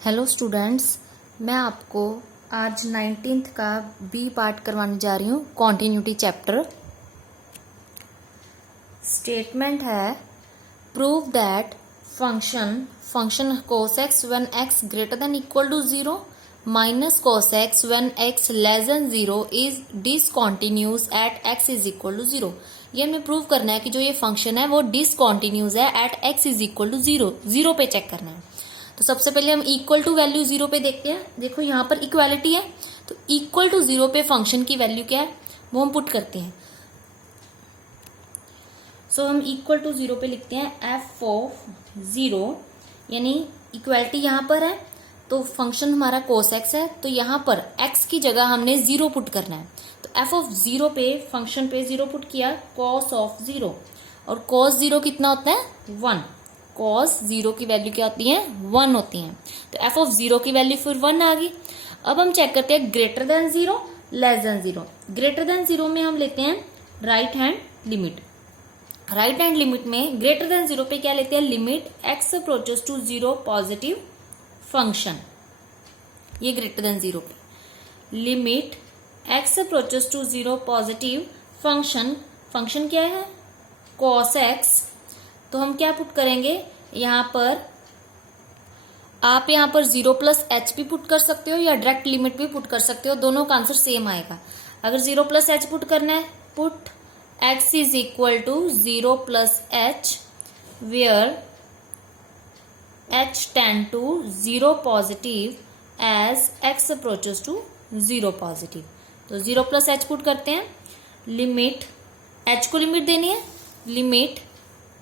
Hello students, मैं आपको आज 19th का बी पार्ट करवाने जा रही हूँ। Continuity chapter. स्टेटमेंट है prove that function cos x when x greater than equal to 0 minus cos x when x less than 0 is discontinuous at x is equal to 0। ये हमें prove करना है कि जो ये फंक्शन है वो डिसकॉन्टिन्यूस है at x is equal to 0 पे चेक करना है। तो सबसे पहले हम इक्वल टू वैल्यू 0 पे देखते हैं। देखो यहाँ पर इक्वालिटी है, तो इक्वल टू 0 पे फंक्शन की वैल्यू क्या है वो हम पुट करते हैं। सो हम इक्वल टू 0 पे लिखते हैं एफ ऑफ 0, यानी इक्वालिटी यहाँ पर है तो फंक्शन हमारा cos x है, तो यहाँ पर x की जगह हमने 0 पुट करना है। तो एफ ऑफ 0 पे फंक्शन पे 0 पुट किया, cos ऑफ 0, और cos 0 कितना होता है 1। cos 0 की वैल्यू क्या होती है 1 होती है, तो f ऑफ 0 की वैल्यू फिर 1 आ गई। अब हम चेक करते हैं greater than 0 less than 0। Greater than 0 में हम लेते हैं right hand limit. Right hand limit में ग्रेटर देन 0 पे क्या लेते हैं limit x approaches to 0 positive function. ये ग्रेटर देन 0 पे limit x approaches to 0 positive function. Function क्या है cos x, तो हम क्या पुट करेंगे यहाँ पर, आप यहाँ पर 0 प्लस एच भी पुट कर सकते हो या डायरेक्ट लिमिट भी पुट कर सकते हो, दोनों का आंसर सेम आएगा। अगर 0 प्लस एच पुट करना है, put x is equal to 0 plus H where h tend to 0 positive as x approaches to 0 positive. तो 0 प्लस एच पुट करते हैं, लिमिट h को लिमिट देनी है, limit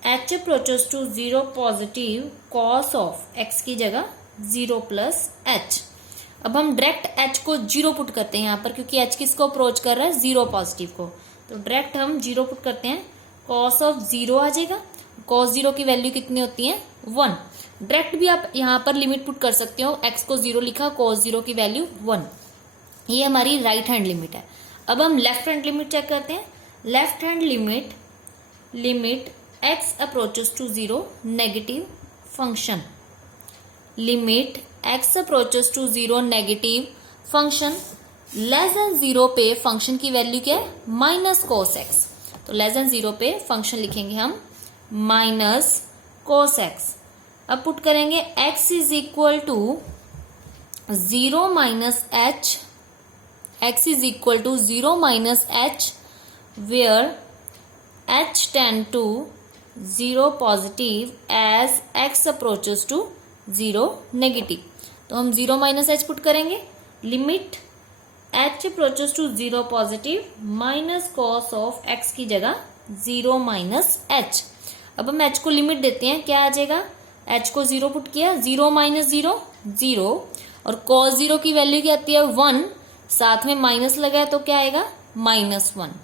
h approaches to 0 positive cos of x की जगह 0 plus H. अब हम डायरेक्ट h को 0 पुट करते हैं यहाँ पर, क्योंकि h किसको अप्रोच कर रहा है 0 पॉजिटिव को, तो डायरेक्ट हम 0 पुट करते हैं, cos ऑफ 0 आ जाएगा। cos 0 की वैल्यू कितनी होती है 1। डायरेक्ट भी आप यहाँ पर लिमिट पुट कर सकते हो, x को 0 लिखा, cos 0 की वैल्यू 1। ये हमारी राइट हैंड लिमिट है। अब हम लेफ्ट हैंड लिमिट चेक करते हैं। Left hand limit x approaches to 0 negative function. Limit x approaches to 0 negative function less than 0 पे फंक्शन की वैल्यू क्या है माइनस cos x। तो लेस देन 0 पे फंक्शन लिखेंगे हम माइनस cos x। अब पुट करेंगे x is equal to 0 minus H, x is equal to 0 minus H where h tend to 0 positive as x approaches to 0 negative. तो हम 0 minus H put करेंगे, limit h approaches to 0 positive minus cos of x की जगह 0 minus H. अब हम h को limit देते हैं, क्या आ जाएगा, h को 0 पुट किया, 0 माइनस 0 0, और cos 0 की वैल्यू क्या आती है 1, साथ में माइनस लगा है तो क्या आएगा माइनस 1।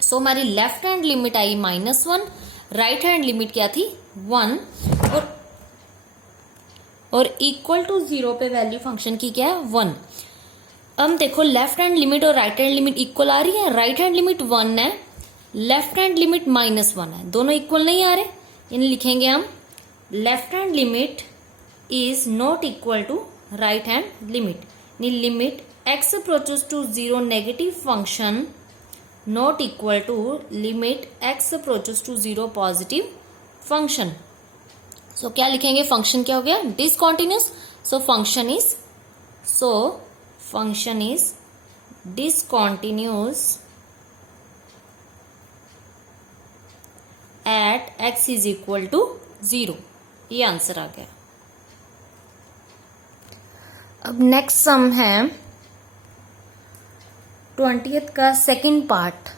सो हमारी लेफ्ट हैंड लिमिट आई माइनस 1, राइट हैंड लिमिट क्या थी 1, और इक्वल टू 0 पे वैल्यू फंक्शन की क्या है 1। अब देखो लेफ्ट हैंड लिमिट और राइट हैंड लिमिट इक्वल आ रही है। राइट हैंड लिमिट 1 है, लेफ्ट हैंड लिमिट माइनस 1 है, दोनों इक्वल नहीं आ रहे, यानी लिखेंगे हम left hand limit is not equal to right hand limit, यानी limit x approaches to 0 negative function not equal to limit x approaches to 0 positive function. So क्या लिखेंगे, फंक्शन क्या हो गया discontinuous. So function is discontinuous at x is equal to 0। ये answer आ गया। अब नेक्स्ट सम है 20th का सेकंड पार्ट।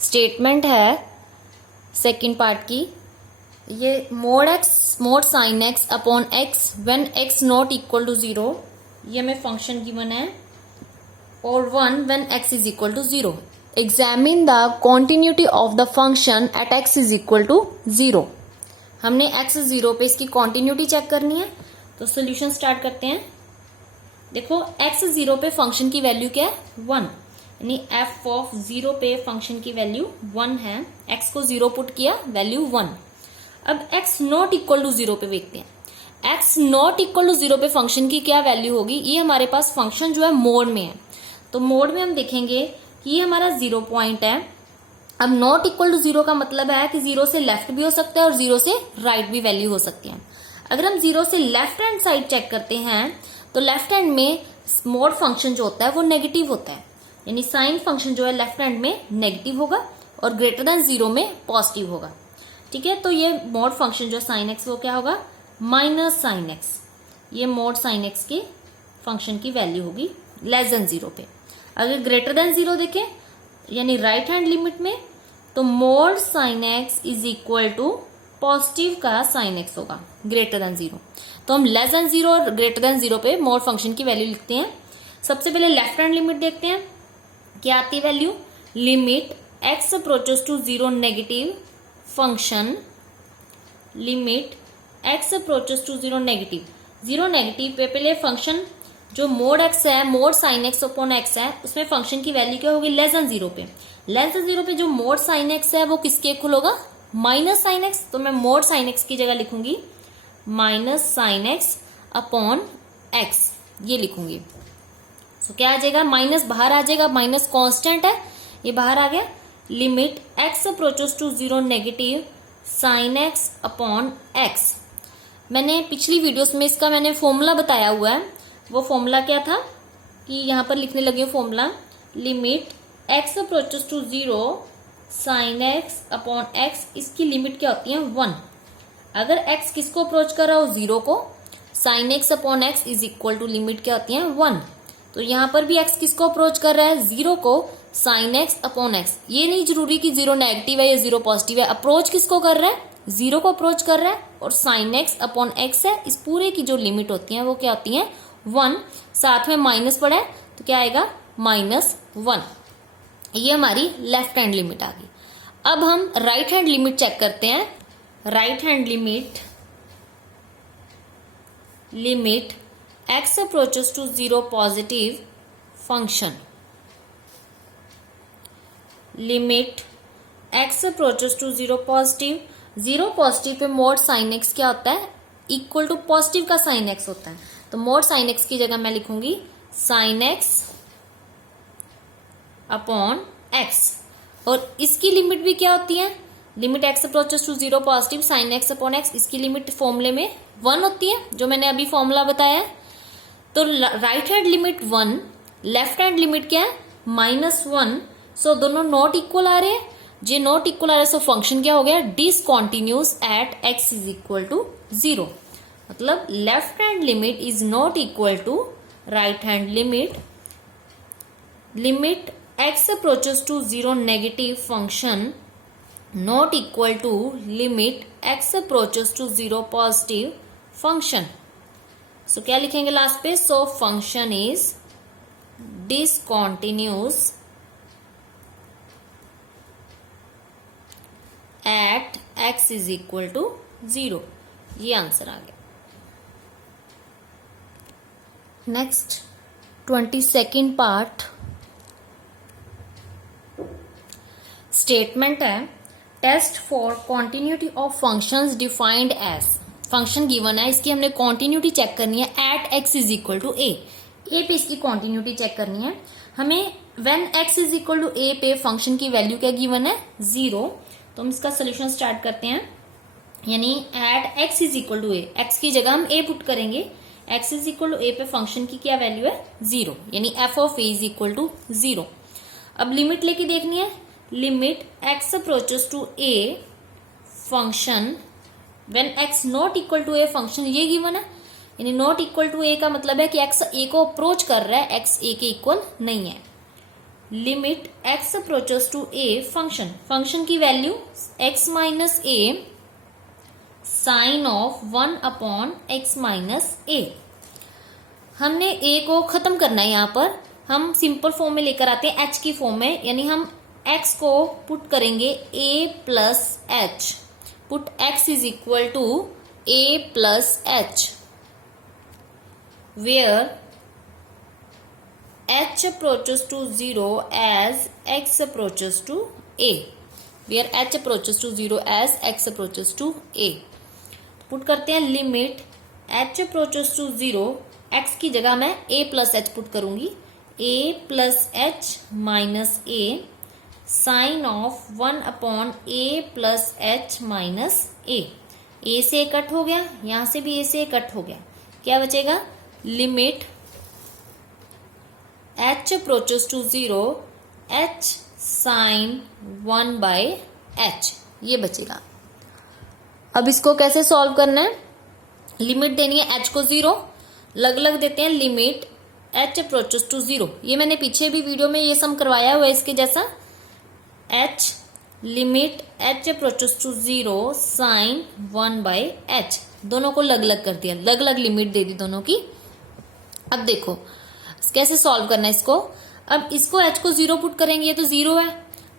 स्टेटमेंट है सेकंड पार्ट की, ये mod sine x upon x when x not equal to 0, ये हमें फंक्शन गिवन है, और 1 when x is equal to 0। Examine the continuity of the function at x is equal to 0। हमने x 0 पे इसकी continuity check करनी है, तो सोल्यूशन स्टार्ट करते हैं। देखो x 0 पे फंक्शन की वैल्यू क्या है 1, यानी f ऑफ 0 पे फंक्शन की वैल्यू 1 है, x को 0 पुट किया वैल्यू 1। अब x नॉट इक्वल टू 0 पे देखते हैं, x नॉट इक्वल टू 0 पे फंक्शन की क्या वैल्यू होगी, ये हमारे पास फंक्शन जो है मोड में है, तो मोड में हम देखेंगे कि ये हमारा 0 पॉइंट है। अब नॉट इक्वल टू 0 का मतलब है कि 0 से लेफ्ट भी हो सकता है और 0 से राइट भी वैल्यू हो सकती है। अगर हम 0 से लेफ्ट हैंड साइड चेक करते हैं तो लेफ्ट हैंड में मोड फंक्शन जो होता है वो नेगेटिव होता है, यानी साइन फंक्शन जो है लेफ्ट हैंड में नेगेटिव होगा और ग्रेटर देन 0 में पॉजिटिव होगा। ठीक है, तो ये मोड फंक्शन जो साइन एक्स वो क्या होगा, माइनस साइन एक्स। ये मोड साइन एक्स के फंक्शन की वैल्यू होगी लेस देन 0 पे। अगर ग्रेटर देन 0 देखें यानी राइट हैंड लिमिट में, तो mod sine X is equal to positive का साइन एक्स होगा ग्रेटर देन 0। तो हम लेस देन 0 और ग्रेटर देन 0 पे मोड फंक्शन की वैल्यू लिखते हैं। सबसे पहले लेफ्ट हैंड लिमिट देखते हैं, क्या आती है value, limit x approaches to 0 negative function, limit x approaches to 0 negative, 0 negative पे पहले फंक्शन जो मोड एक्स है, mod sine x upon X है, उसमें फंक्शन की वैल्यू क्या होगी, लेस देन 0 पे। लेस देन 0 पे जो मोड साइन एक्स है वो किसके इक्वल होगा, माइनस साइन एक्स। तो मैं मोड साइन एक्स की जगह लिखूंगी minus sine x upon x, ये लिखूंगी। तो क्या आ जाएगा, माइनस बाहर आ जाएगा, माइनस कांस्टेंट है ये बाहर आ गया। Limit x approaches to 0 negative sine x upon X. मैंने पिछली वीडियोस में इसका मैंने फॉर्मूला बताया हुआ है। वो फॉर्मूला क्या था कि यहाँ पर लिखने लगी हूँ formula, limit x approaches to 0 sine x upon x, इसकी लिमिट क्या होती है 1। अगर एक्स किसको अप्रोच कर रहा हो, 0 को, sine x upon x is equal to limit क्या होती है 1। तो यहाँ पर भी एक्स किसको अप्रोच कर रहा है, 0 को, साइन एक्स अपॉन एक्स। ये नहीं जरूरी कि 0 नेगेटिव है या 0 पॉजिटिव है, अप्रोच किसको कर रहा है, 0 को अप्रोच कर रहा है और साइन एक्स अपॉन एक्स है। इस पूरे की जो लिमिट होती है वो क्या होती है 1, साथ में माइनस पड़ा है तो क्या आएगा -1। ये हमारी लेफ्ट हैंड लिमिट आ गई। अब हम राइट हैंड लिमिट चेक करते हैं। Right hand limit, limit x approaches to 0 positive function, limit x approaches to 0 positive, 0 positive पे मोड साइन एक्स क्या होता है, इक्वल टू पॉजिटिव का साइन एक्स होता है। तो मोड साइन एक्स की जगह मैं लिखूंगी साइन एक्स अपॉन एक्स, और इसकी लिमिट भी क्या होती है, limit x approaches to 0 positive sine x upon x, इसकी लिमिट फॉर्मूले में 1 होती है, जो मैंने अभी फॉर्मूला बताया। तो right hand limit 1, left hand limit क्या है -1। सो दोनों नॉट इक्वल आ रहे हैं, जे नॉट इक्वल आ रहे हैं, सो फंक्शन क्या हो गया, discontinuous at x is equal to 0। मतलब left hand limit is not equal to right hand limit. Limit x approaches to 0 negative function not equal to limit x approaches to 0 positive function. So क्या लिखेंगे last पे, so function is discontinuous at x is equal to 0। ये answer आ गया। Next 22nd part statement है, test for continuity of functions defined as. Function given है, इसकी हमने कॉन्टिन्यूटी चेक करनी है at x is equal to a पे इसकी कॉन्टिन्यूटी चेक करनी है हमें। When x is equal to a पे फंक्शन की वैल्यू क्या गिवन है 0। तो हम इसका सोल्यूशन स्टार्ट करते हैं, यानी at x is equal to a, x की जगह हम ए पुट करेंगे, x is equal to a पे फंक्शन की क्या वैल्यू है 0, यानी f of a is equal to 0। अब लिमिट लेके देखनी है, limit x approaches to a function when x not equal to a function, ये गिवन है, यानी नॉट इक्वल टू ए का मतलब है कि एक्स ए को अप्रोच कर रहा है, एक्स ए के इक्वल नहीं है। Limit x approaches to a function, function की value x minus a sine of 1 upon x minus a. हमने ए को खत्म करना है, यहाँ पर हम सिंपल फॉर्म में लेकर आते हैं, एच की फॉर्म में, यानी हम एक्स को पुट करेंगे a plus h, put x is equal to a plus H, where h approaches to 0 as x approaches to a, where h approaches to 0 as x approaches to a। Put करते हैं limit h approaches to 0, x की जगह मैं a plus h put करूंगी, a plus h minus a sine of 1 upon a plus h minus a। a से cut हो गया, यहां से भी a से कट हो गया, क्या बचेगा, limit h approaches to 0 h sine 1 by h, ये बचेगा। अब इसको कैसे सॉल्व करना है, लिमिट देनी है h को 0, अलग अलग देते हैं, लिमिट h अप्रोचेस टू 0, ये मैंने पीछे भी वीडियो में ये सम करवाया हुआ है इसके जैसा, h limit h approaches to 0 sine 1 by h, दोनों को अलग अलग कर दिया, अलग अलग लिमिट दे दी दोनों की। अब देखो कैसे सॉल्व करना है इसको, अब इसको h को 0 पुट करेंगे, ये तो 0 है,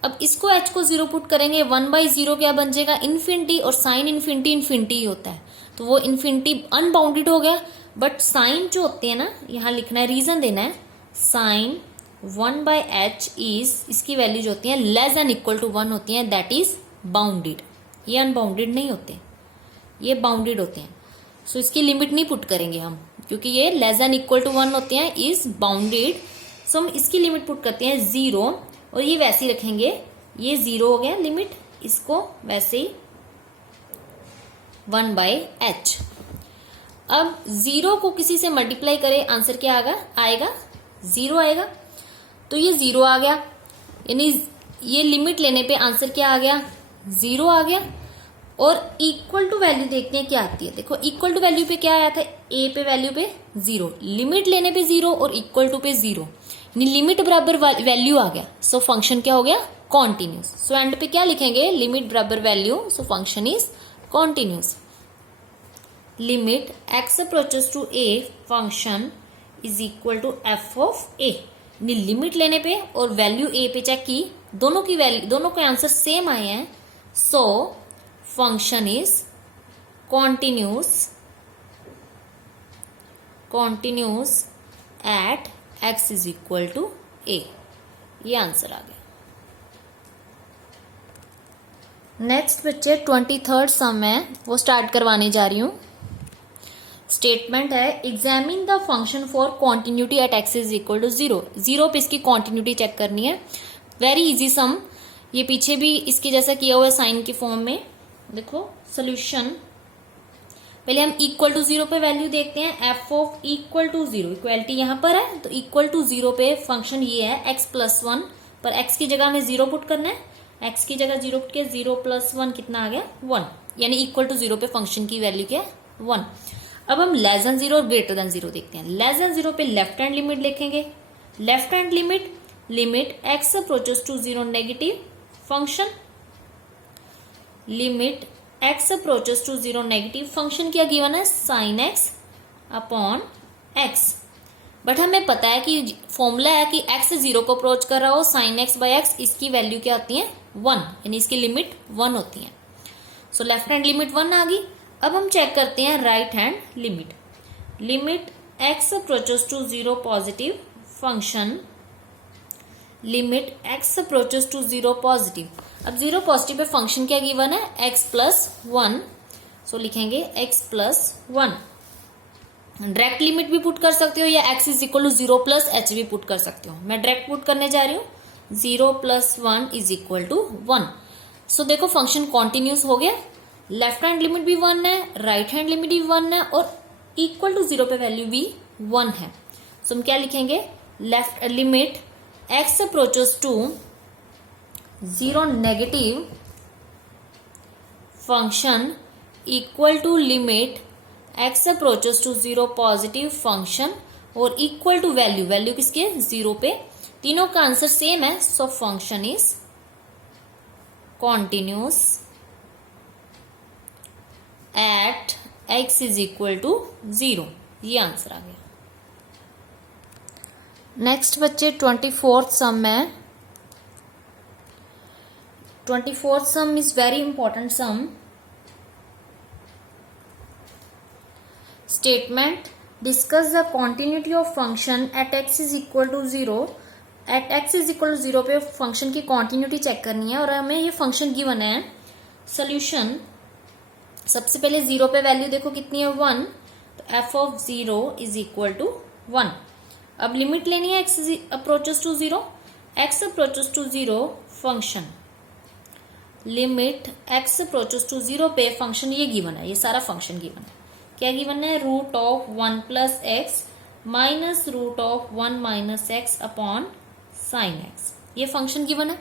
अब इसको h को 0 पुट करेंगे, 1/0 क्या बन जाएगा, इन्फिनिटी, और साइन इन्फिनिटी इन्फिनिटी ही होता है, तो वो इन्फिनिटी अनबाउंडेड हो गया। बट साइन जो होते हैं ना, यहाँ लिखना है, रीजन देना है, साइन 1/h इज, इसकी वैल्यू जो होती है लेस देन इक्वल टू 1 होती है, दैट इज बाउंडेड, ये अनबाउंडेड नहीं होते, ये बाउंडेड होते हैं। सो इसकी लिमिट नहीं पुट करेंगे हम, क्योंकि ये लेस देन इक्वल टू 1 होते हैं, इज बाउंडेड। सो हम इसकी लिमिट पुट करते हैं 0, और ये वैसे ही रखेंगे, ये 0 हो गया लिमिट, इसको वैसे ही 1/h। अब 0 को किसी से मल्टीप्लाई करें, आंसर क्या आएगा 0 आएगा, तो ये 0 आ गया, यानी ये लिमिट लेने पे आंसर क्या आ गया, 0 आ गया। और इक्वल टू वैल्यू देखते हैं क्या आती है, देखो इक्वल टू वैल्यू पे क्या आया था, a पे वैल्यू पे 0, लिमिट लेने पे 0 और इक्वल टू पे 0, यानी लिमिट बराबर वैल्यू आ गया, सो फंक्शन क्या हो गया, कॉन्टिन्यूस। सो एंड पे क्या लिखेंगे, लिमिट बराबर value, so function is continuous. Limit x approaches to a function is equal to f of a, यानी लिमिट लेने पे और वैल्यू a पे चेक की, दोनों की वैल्यू, दोनों के आंसर सेम आए हैं, so function is continuous at x is equal to a, ये आंसर आ गया। नेक्स्ट बच्चे 23rd सम है, वो स्टार्ट करवाने जा रही हूं। स्टेटमेंट है, examine the function for continuity at x is equal to 0, 0 पे इसकी कॉन्टिन्यूटी चेक करनी है, वेरी इजी सम, ये पीछे भी इसके जैसा किया हुआ है साइन की फॉर्म में। देखो सोल्यूशन, पहले हम इक्वल टू 0 पे वैल्यू देखते हैं, f of equal to 0, equality यहां पर है, तो इक्वल टू 0 पे फंक्शन ये है x प्लस 1, पर x की जगह हमें 0 पुट करना है, x की जगह 0 पुट के 0 प्लस 1 कितना आ गया 1, यानी इक्वल टू 0 पे फंक्शन की वैल्यू क्या है 1। अब हम लेस देन 0 और ग्रेटर देन 0 देखते हैं। लेस देन 0 पे लेफ्ट हैंड लिमिट लिखेंगे, left hand limit x approaches to 0 negative function, limit x approaches to 0 negative function क्या गिवन है, sine x upon x, but हमें पता है कि फॉर्मूला है कि x 0 को अप्रोच कर रहा हो, साइन x बाय x, इसकी वैल्यू क्या होती है 1, यानी इसकी लिमिट 1 होती है। सो लेफ्ट हैंड लिमिट 1 आ गई। अब हम चेक करते हैं right hand limit x approaches to 0 positive function, limit x approaches to 0 positive. अब 0 पॉजिटिव पे फंक्शन क्या गिवन है, x प्लस 1, सो लिखेंगे x प्लस 1। डायरेक्ट लिमिट भी पुट कर सकते हो, या x is equal to 0 plus h भी पुट कर सकते हो, मैं डायरेक्ट पुट करने जा रही हूँ, 0 प्लस 1 इज इक्वल टू 1। सो देखो फंक्शन कॉन्टिन्यूस हो गया, लेफ्ट हैंड लिमिट भी 1 है, राइट हैंड लिमिट भी 1 है, और इक्वल टू 0 पे वैल्यू भी 1 है। सो हम क्या लिखेंगे, left limit x approaches to 0 negative function equal to limit x approaches to 0 positive function, और इक्वल टू वैल्यू किसके 0 पे, तीनों का आंसर सेम है, so function is continuous at x is equal to 0, ये आंसर आ गया। नेक्स्ट बच्चे 24th सम है। 24th sum is very important sum. Statement, discuss the continuity of function at x is equal to 0, at x is equal to 0 पे function की continuity check करनी है, और हमें ये फंक्शन गिवन है। सोल्यूशन, सबसे पहले 0 पे वैल्यू देखो कितनी है 1, तो f of 0 is equal to 1। अब लिमिट लेनी है x approaches to 0, x approaches to 0 function, limit x approaches to 0 पे फंक्शन ये गिवन है, ये सारा फंक्शन गिवन है। क्या गिवन है? Root of 1 plus x minus root of 1 minus x upon sine x, ये फंक्शन गिवन है।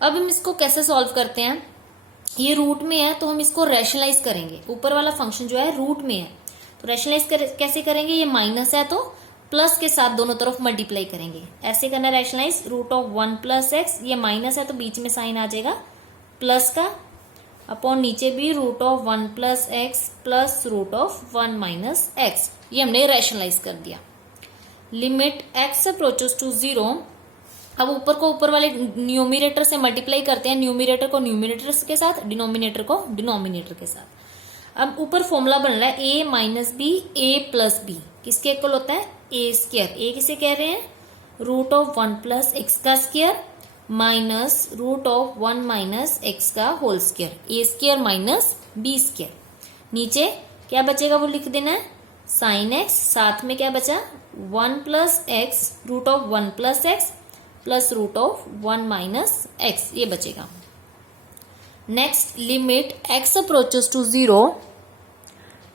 अब हम इसको कैसे सॉल्व करते हैं? ये रूट में है तो हम इसको रैशनलाइज करेंगे। ऊपर वाला फंक्शन जो है रूट में है तो रैशनलाइज कैसे करेंगे? ये माइनस है तो प्लस के साथ दोनों तरफ मल्टीप्लाई करेंगे, ऐसे करना rationalise. Root of 1 plus x, ये माइनस है तो बीच में साइन आ जाएगा प्लस का, अपॉन नीचे भी root of 1 plus x plus root of 1 minus x, ये हमने रैशनलाइज कर दिया। लिमिट एक्स अप्रोचेस टू 0, अब ऊपर को ऊपर वाले न्यूमिनेटर से मल्टीप्लाई करते हैं, न्यूमिनेटर को न्यूमिनेटर के साथ, डिनोमिनेटर को डिनोमिनेटर के साथ। अब ऊपर फॉर्मूला बन रहा है a minus b a plus b, किसके इक्वल होता है? A square. ए किसे कह रहे हैं? रूट ऑफ 1 प्लस एक्स का square minus root of 1 minus x का whole square, a square minus b square. नीचे क्या बचेगा वो लिख देना है, साइन एक्स, साथ में क्या बचा? 1 plus x root of 1 plus x plus root of 1 minus x, ये बचेगा। Next, limit x approaches to 0,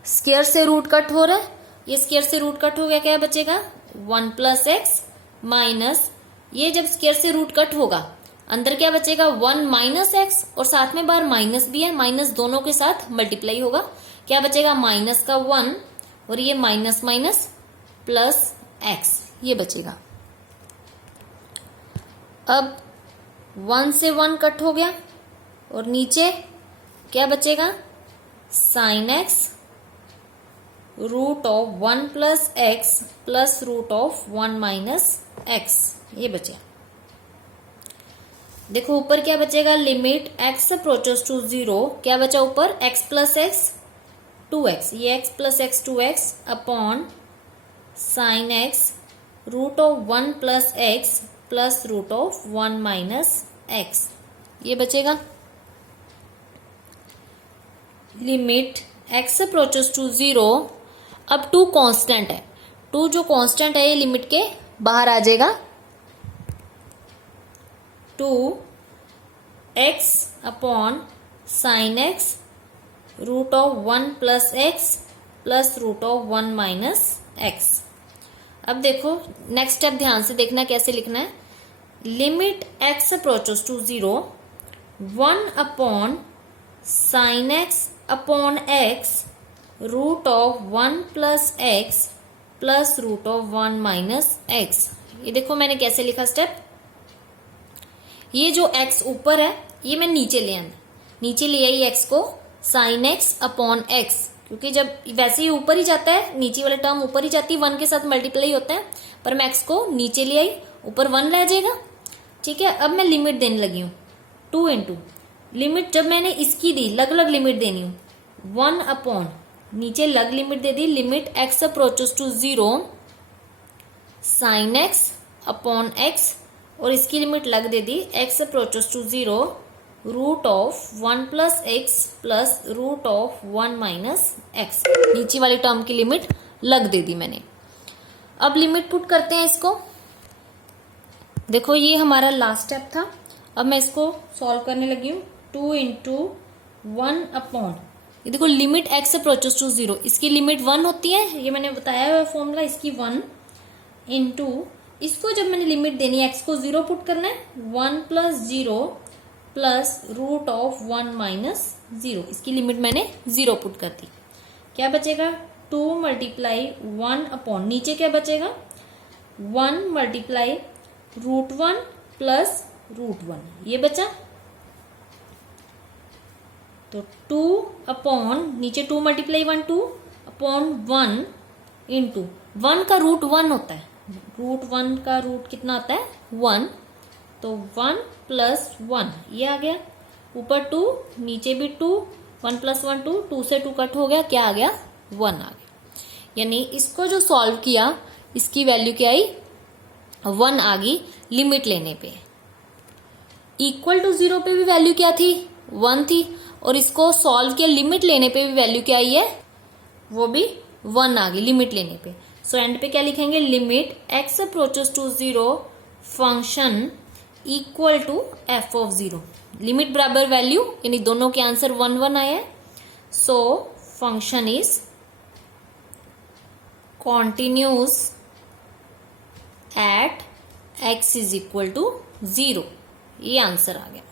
square से रूट कट हो रहा है, ये स्क्वायर से रूट कट हो गया, क्या बचेगा? 1 प्लस एक्स माइनस, ये जब स्क्वायर से रूट कट होगा अंदर क्या बचेगा? 1 माइनस एक्स, और साथ में बाहर माइनस भी है, माइनस दोनों के साथ मल्टीप्लाई होगा, क्या बचेगा? माइनस का 1 और ये माइनस माइनस प्लस एक्स, ये बचेगा। अब 1 से 1 कट हो गया और नीचे क्या बचेगा? Sine x root of 1 plus x plus root of 1 minus x, ये बचे। देखो ऊपर क्या बचेगा? लिमिट एक्स अप्रोचेस टू 0, क्या बचा ऊपर? एक्स प्लस एक्स 2x, ये x plus x 2x upon sine x root of 1 plus x plus root of 1 minus x, ये बचेगा। लिमिट एक्स अप्रोचेस टू 0, अब 2 कांस्टेंट है, 2 जो कांस्टेंट है ये लिमिट के बाहर आ जाएगा। 2x upon sine x root of 1 plus x plus root of 1 minus x. अब देखो नेक्स्ट स्टेप ध्यान से देखना कैसे लिखना है। Limit x approaches to 0, 1 upon sine x upon x root of 1 plus x plus root of 1 minus x. ये देखो मैंने कैसे लिखा स्टेप, ये जो x ऊपर है ये मैं नीचे ले आना, नीचे ले आई x को, साइन एक्स अपॉन एक्स, क्योंकि जब वैसे ही ऊपर ही जाता है, नीचे वाले टर्म ऊपर ही जाती है, 1 के साथ मल्टीप्लाई होता है, पर मैं x को नीचे ले आई, ऊपर 1 रह जाएगा। ठीक है, अब मैं लिमिट देने लगी हूँ 2 इंटू लिमिट, जब मैंने इसकी दी अलग अलग लिमिट देनी हूँ, 1 अपॉन नीचे लग लिमिट दे दी, limit x approaches to 0 sine x upon x, और इसकी लिमिट लग दे दी x approaches to 0 root of 1 plus x plus root of 1 minus x, नीचे वाली टर्म की लिमिट लग दे दी मैंने। अब लिमिट पुट करते हैं इसको। देखो ये हमारा लास्ट स्टेप था, अब मैं इसको सॉल्व करने लगी हूँ। 2 इंटू 1 अपॉन, ये देखो लिमिट एक्स अप्रोचेस टू 0, इसकी लिमिट 1 होती है, ये मैंने बताया हुआ फॉर्मूला, इसकी 1 इंटू, इसको जब मैंने लिमिट देनी है एक्स को 0 पुट करना है, 1 plus 0 plus root of 1 minus 0, इसकी लिमिट मैंने 0 पुट कर दी। क्या बचेगा? 2 मल्टीप्लाई 1 अपॉन, नीचे क्या बचेगा? 1 मल्टीप्लाई रूट 1 प्लस रूट 1, ये बचा। तो 2 अपॉन, नीचे 2 मल्टीप्लाई 1 2 अपॉन 1 इंटू 1 का रूट 1 होता है, रूट 1 का रूट कितना होता है? 1, तो 1 प्लस 1 ये आ गया, ऊपर 2 नीचे भी 2, 1 प्लस 1 2, 2 से 2 कट हो गया, क्या आ गया? 1 आ गया। यानी इसको जो सॉल्व किया इसकी वैल्यू क्या आई? 1 आ गई लिमिट लेने पे। इक्वल टू 0 पे भी वैल्यू क्या थी? 1 थी, और इसको सॉल्व किया लिमिट लेने पे भी वैल्यू क्या आई है? वो भी 1 आ गई लिमिट लेने पे। सो एंड पे क्या लिखेंगे, limit x approaches to 0 function equal to f of 0। Limit बराबर वैल्यू, यानी दोनों के आंसर 1 1 आया है। So function is continuous at x is equal to 0, ये आंसर आ गया।